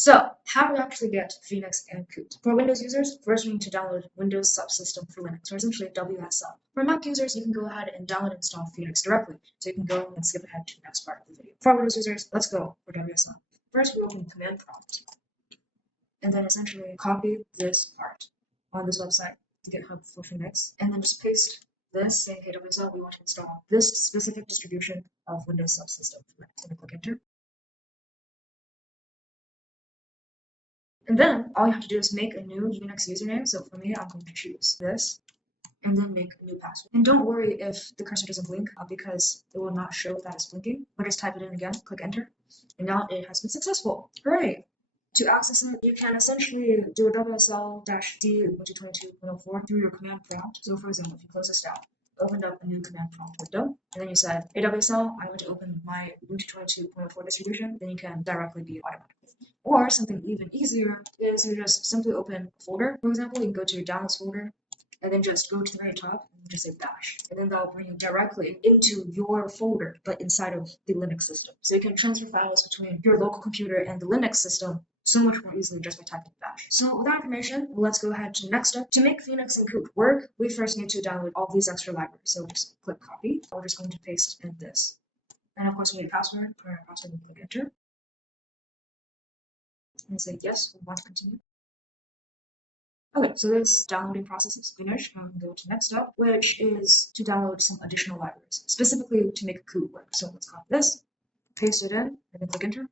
So, how do we actually get Phenix and Coot? For Windows users, first we need to download Windows Subsystem for Linux, or essentially WSL. For Mac users, you can go ahead and download and install Phenix directly, so you can go and skip ahead to the next part of the video. For Windows users, let's go for WSL. First, we open Command Prompt, and then essentially copy this part on this website, GitHub for Phenix, and then just paste this, saying, hey, WSL, we want to install this specific distribution of Windows Subsystem for Linux, and then click Enter. And then all you have to do is make a new Unix username. So for me, I'm going to choose this and then make a new password. And don't worry if the cursor doesn't blink because it will not show that it's blinking. But just type it in again, click enter, and now it has been successful. Hooray! To access it, you can essentially do a WSL-D 2022.04 through your command prompt. So for example, if you close this down, opened up a new command prompt window, and then you said, hey WSL, I want to open my Ubuntu 22.04 distribution, then you can directly be automatically. Or something even easier is you just simply open a folder. For example, you can go to your downloads folder and then just go to the very top and just say bash. And then that'll bring you directly into your folder, but inside of the Linux system. So you can transfer files between your local computer and the Linux system so much more easily just by typing bash. So with that information, let's go ahead to the next step. To make Phenix and Coot work, we first need to download all these extra libraries. So just click copy. We're just going to paste in this. And of course, we need a password. Put our password and click enter. And say yes, we want to continue. Okay, so this downloading process is finished. Now we can go to next step, which is to download some additional libraries, specifically to make Coot work. So let's copy this, paste it in, and then click enter.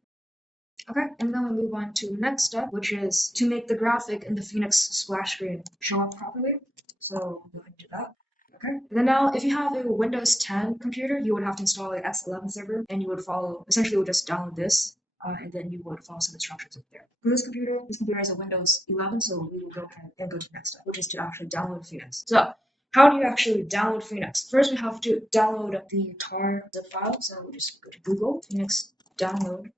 Okay, and then we move on to the next step, which is to make the graphic in the Phenix splash screen show up properly. So go ahead and do that. Okay, and then now if you have a Windows 10 computer, you would have to install an X11 server, and you would follow, essentially you would just download this. And then you would follow some instructions up there. For this computer is a Windows 11, so we will go ahead and go to the next step, which is to actually download Phenix. So how do you actually download Phenix? First, we have to download the tar zip file. So we'll just go to Google, Phenix download.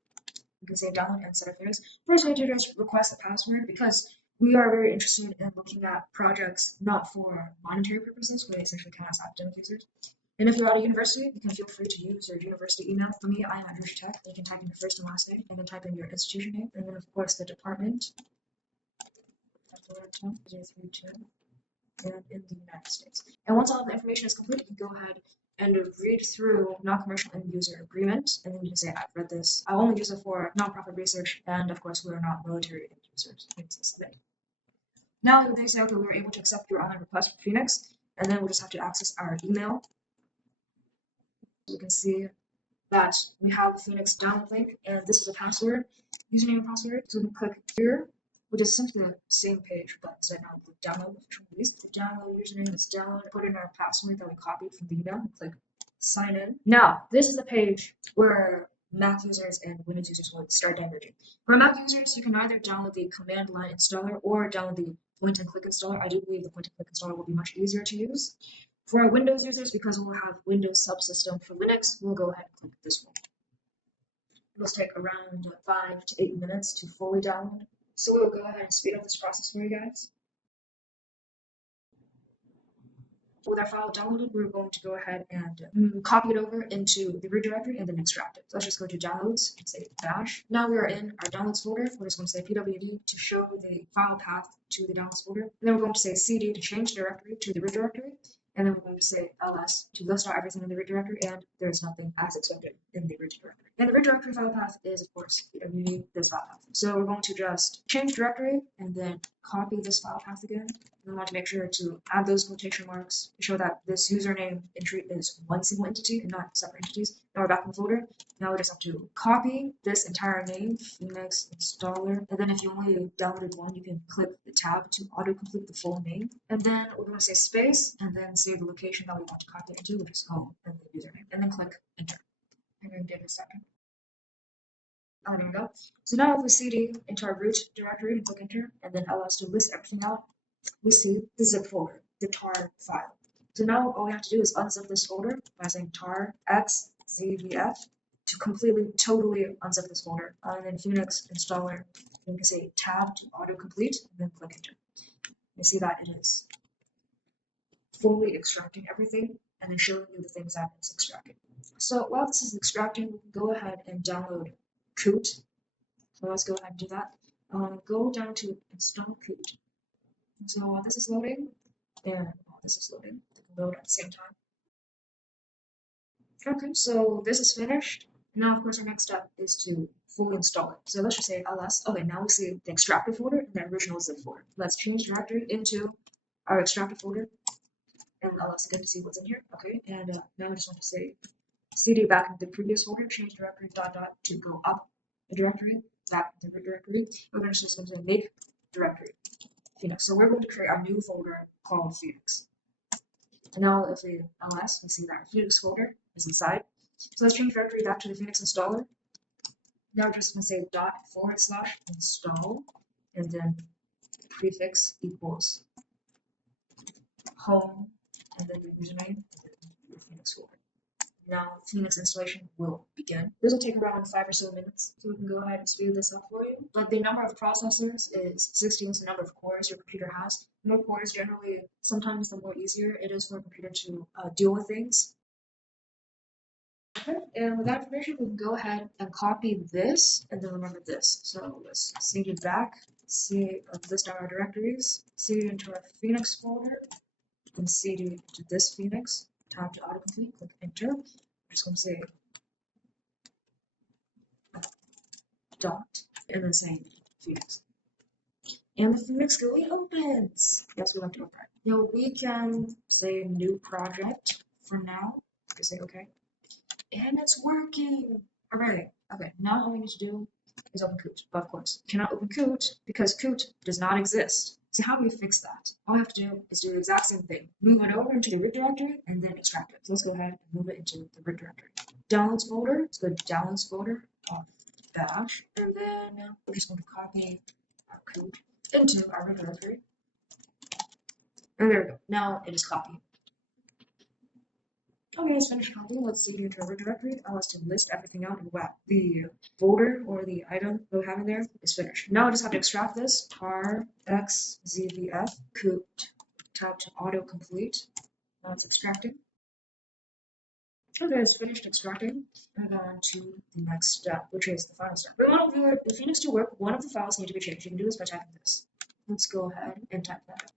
You can say download and set up Phenix. First, we have to just request a password because we are very interested in looking at projects not for monetary purposes. We essentially can ask academic users. And if you're at a university, you can feel free to use your university email. For me, I am at Georgia Tech. You can type in your first and last name, and then type in your institution name, and then of course the department. And in the United States. And once all of the information is complete, you can go ahead and read through non-commercial end user agreement, and then you can say, I've read this. I only use it for nonprofit research, and of course, we are not military end users. Now they say, okay, we're able to accept your online request for Phenix, and then we'll just have to access our email. You can see that we have the Phenix download link, and this is a password, username and password. So we can click here, which is simply the same page, but instead now we download these. The download username is download. Put in our password that we copied from the email and click sign in. Now, this is the page where Mac users and Windows users will start downloading. For Mac users, you can either download the command line installer or download the point and click installer. I do believe the point and click installer will be much easier to use. For our Windows users, because we'll have Windows Subsystem for Linux, we'll go ahead and click this one. It will take around 5 to 8 minutes to fully download. So we'll go ahead and speed up this process for you guys. With our file downloaded, we're going to go ahead and copy it over into the root directory and then extract it. So let's just go to downloads and say bash. Now we are in our downloads folder. We're just going to say pwd to show the file path to the downloads folder. And then we're going to say cd to change the directory to the root directory. And then we're going to say ls to list out everything in the root directory, and there's nothing as expected in the root directory. And the root directory file path is, of course, pwd this file path. So we're going to just change directory and then copy this file path again. We want to make sure to add those quotation marks to show that this username entry is one single entity and not separate entities. Now we're back in the folder. Now we just have to copy this entire name, Phenix installer. And then if you only downloaded one, you can click the tab to autocomplete the full name. And then we're going to say space and then say the location that we want to copy it into, which is home, and the username. And then click enter. I'm going to give it a second. Oh, there we go. So now if we cd into our root directory and click enter, and then ls to list everything out, we see the zip folder, the tar file. So now all we have to do is unzip this folder by saying tar xzvf to completely, totally unzip this folder. And then Phenix installer, you can say tab to autocomplete, and then click enter. You see that it is fully extracting everything and then showing you the things that it's extracting. So while this is extracting, we can go ahead and download Coot. So let's go ahead and do that. Go down to install Coot. So while this is loading, there, this is loading. They can load at the same time. Okay, so this is finished. Now, of course, our next step is to fully install it. So let's just say ls. Okay, now we see the extractor folder and the original zip folder. Let's change directory into our extractor folder and ls again to see what's in here. Okay, and now I just want to say cd back into the previous folder, change directory dot dot to go up the directory, back to the root directory. We're going to just go to make directory Phenix. So we're going to create our new folder called Phenix. And now if we ls, we see that our Phenix folder is inside. So let's change directory back to the Phenix installer. Now we're just going to say dot / install and then prefix equals home and then the username and then your Phenix folder. Now Phenix installation will begin. This will take around 5 or so minutes, so we can go ahead and speed this up for you. But the number of processors is 16 is the number of cores your computer has. The more cores generally, sometimes the more easier it is for a computer to deal with things. Okay, and with that information, we can go ahead and copy this and then remember this. So let's cd back, list out our directories, cd into our Phenix folder, and cd into this Phenix. Tab to autocomplete, click enter. I'm just going to say dot and then saying Phenix. And the Phenix GUI opens. Yes, we like to open it. Now we can say new project for now. We can say okay. And it's working. Alright. Okay, now all we need to do is open Coot. But of course, cannot open Coot because Coot does not exist. So how do we fix that? All we have to do is do the exact same thing. Move it over into the root directory and then extract it. So let's go ahead and move it into the root directory. Downloads folder. Let's go to downloads folder of bash. And then we're just going to copy our Coot into our root directory. And there we go. Now it is copied. Okay, it's finished copying. Let's see into our root directory. I'll to list everything out and wow. The folder or the item that we have in there is finished. Now I just have to extract this tar xzvf coot tab to autocomplete. Now it's extracting. Okay, it's finished extracting. And on to the next step, which is the final step. We want to view the Phenix to work. One of the files need to be changed. You can do this by typing this. Let's go ahead and type that.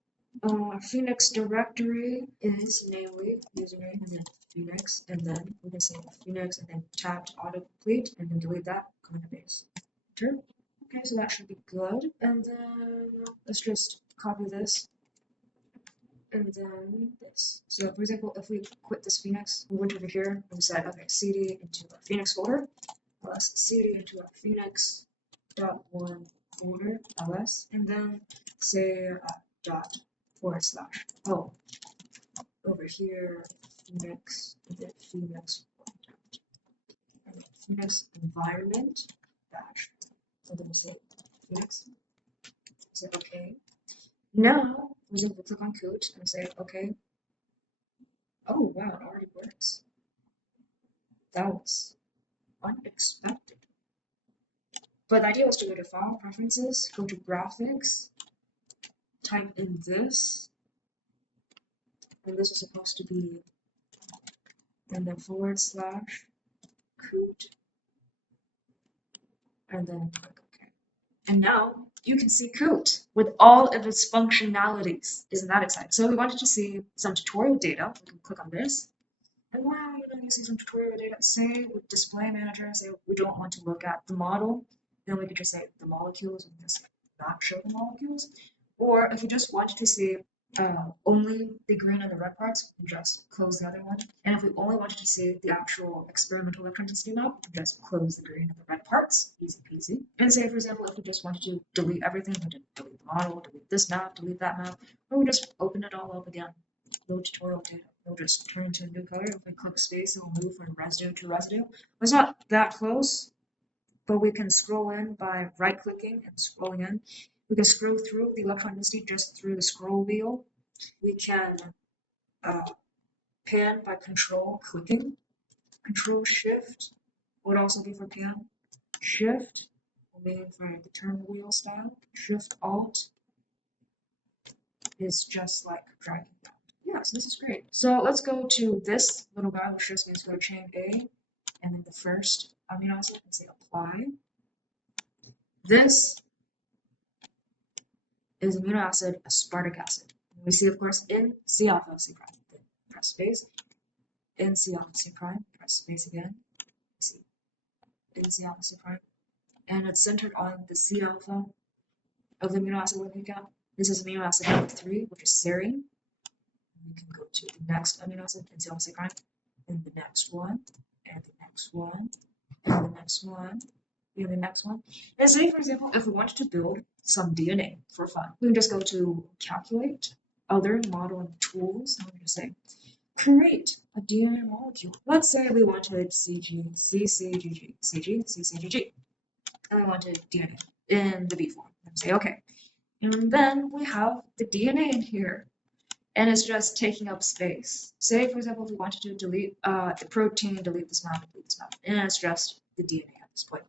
Phenix directory is namely username and then Phenix, and then we can say Phenix and then tab to autocomplete and then delete that, command base. Enter. Okay, so that should be good. And then let's just copy this and then this. So for example, if we quit this Phenix, we went over here and we said, okay, cd into our Phenix folder, ls cd into our Phenix.1 folder, ls, and then say dot / oh, over here, Phenix, and then Phenix, and then Phenix environment dash. So then we say Phenix. Say okay. Now we're going to click on Coot and say okay. Oh wow, it already works. That was unexpected. But the idea was to go to File Preferences, go to Graphics, type in this, and this is supposed to be, and then / Coot, and then click OK. And now you can see Coot with all of its functionalities. Isn't that exciting? So we wanted to see some tutorial data. We can click on this. And wow, you see some tutorial data. Say with Display Manager, say we don't want to look at the model, then we could just say the molecules and just not show the molecules. Or if you just wanted to see only the green and the red parts, we just close the other one. And if we only wanted to see the actual experimental electronicity map, we just close the green and the red parts, easy peasy. And say, for example, if we just wanted to delete everything, we did delete the model, delete this map, delete that map, or we just open it all up again. No tutorial data. We'll just turn into a new color. If we click space, it will move from residue to residue. It's not that close, but we can scroll in by right-clicking and scrolling in. We can scroll through the electronicity just through the scroll wheel. We can pan by control-clicking. Control-shift would also be for pan. Shift will be for the turn wheel style. Shift-alt is just like dragging down. Yeah, so this is great. So let's go to this little guy, which just means go to chain A, and then the first amino acid and say apply. This is amino acid aspartic acid. We see, of course, in C alpha C prime. Press space. In C alpha C prime. Press space again. See. In C alpha C prime. And it's centered on the C alpha of the amino acid we're looking at. This is amino acid number 3, which is serine. We can go to the next amino acid in C alpha C prime. And the next one. And the next one. And the next one. And the next one. And say, for example, if we wanted to build some DNA for fun, we can just go to calculate, other modeling tools, and we can say create a DNA molecule. Let's say we wanted CG, CCGG, CG, CCGG, and we wanted DNA in the B form. And say okay. And then we have the DNA in here, and it's just taking up space. Say, for example, if we wanted to delete the protein, delete this map, and it's just the DNA at this point.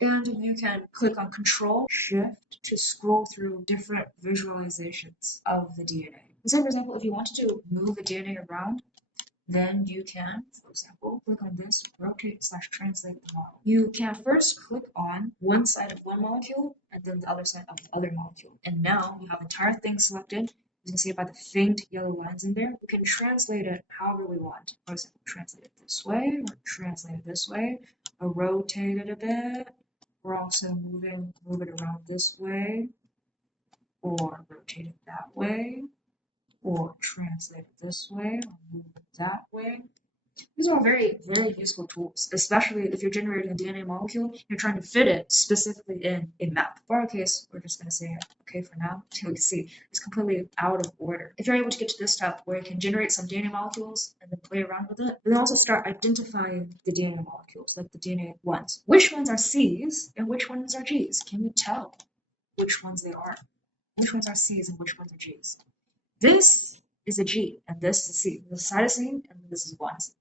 And you can click on Control-Shift to scroll through different visualizations of the DNA. So, for example, if you wanted to move the DNA around, then you can, for example, click on this, rotate/translate the model. You can first click on one side of one molecule and then the other side of the other molecule. And now you have the entire thing selected. You can see by the faint yellow lines in there, we can translate it however we want. For example, translate it this way, or translate it this way, or rotate it a bit. We're also move it around this way, or rotate it that way, or translate it this way, or move it that way. These are very, very useful tools, especially if you're generating a DNA molecule, you're trying to fit it specifically in a map. For our case, we're just going to say, okay, for now, you can see it's completely out of order. If you're able to get to this step where you can generate some DNA molecules and then play around with it, you can also start identifying the DNA molecules, like the DNA ones. Which ones are C's and which ones are G's? Can you tell which ones they are? Which ones are C's and which ones are G's? This is a G, and this is a C. This is cytosine, and this is guanosine.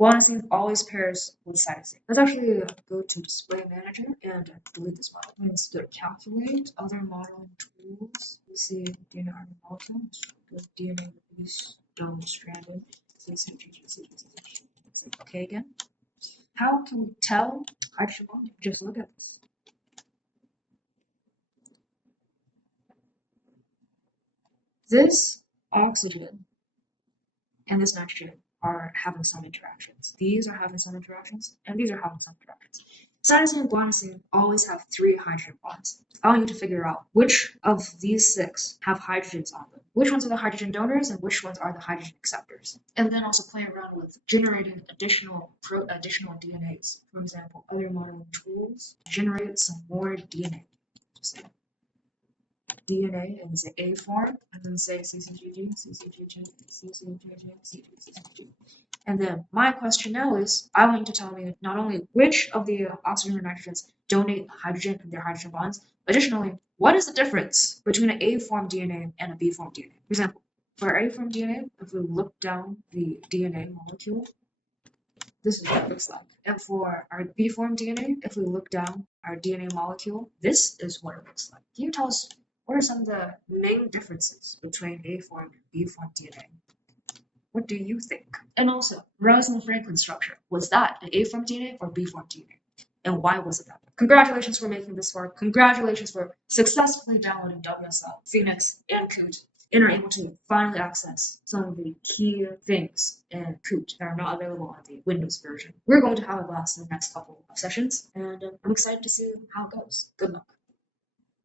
Guanosine always pairs with cytosine. Let's actually go to Display Manager and delete this model. Let's go to Calculate, Other Modeling Tools. We see DNA RNA molecule. Go to DNA release, double-stranded. Okay again. How can we tell hydrogen bond? Just look at this. This oxygen and this nitrogen are having some interactions. These are having some interactions, and these are having some interactions. Cytosine and guanosine always have 3 hydrogen bonds. I want you to figure out which of these 6 have hydrogens on them. Which ones are the hydrogen donors and which ones are the hydrogen acceptors. And then also play around with generating additional DNAs. For example, other modeling tools generate some more DNA. Just like DNA and say A form, and then say CCGG, CCGG, CCGG, CCGG. And then my question now is, I want you to tell me not only which of the oxygen or nitrogens donate hydrogen in their hydrogen bonds, additionally, what is the difference between an A form DNA and a B form DNA? For example, for our A form DNA, if we look down the DNA molecule, this is what it looks like. And for our B form DNA, if we look down our DNA molecule, this is what it looks like. Can you tell us what are some of the main differences between A form and B form DNA? What do you think? And also, Rosalind Franklin structure, was that an A form DNA or B form DNA? And why was it that? Congratulations for making this far. Congratulations for successfully downloading WSL, Phenix, and Coot, and are able to finally access some of the key things in Coot that are not available on the Windows version. We're going to have a blast in the next couple of sessions, and I'm excited to see how it goes. Good luck.